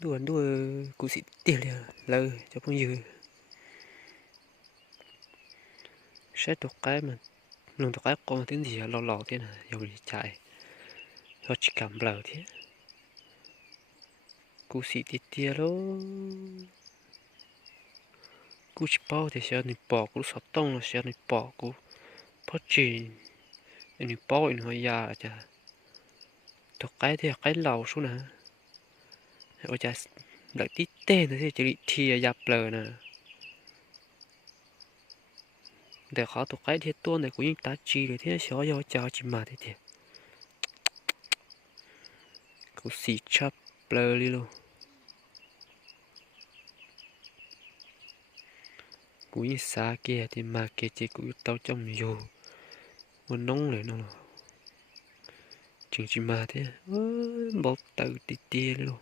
đùa cụ sĩ tiền liền lời cho phong dư sẽ được cái mà luôn được cái con tiếng gì lò lò thế này dầu đi chạy cho chỉ cảm bờ thế cụ sĩ tiền đó cụ chỉ bao thì sẽ đi bỏ cụ sọt tông là sẽ đi bỏ cụ phát triển đi bỏ đi hồi già chả được cái thì cái lầu xuống nè ôi chả đợi tí tên thì chỉ thì dập lờ nè để khó tụi cái thì tuôn này cũng như ta chi rồi thế xóa do cho chỉ mà thế thì cũng xì chắp lờ đi luôn cũng như xa kia thì mà kia chỉ cũng tao trong dù muốn nóng lại nó chừng chỉ mà thế bốc tự tì tì luôn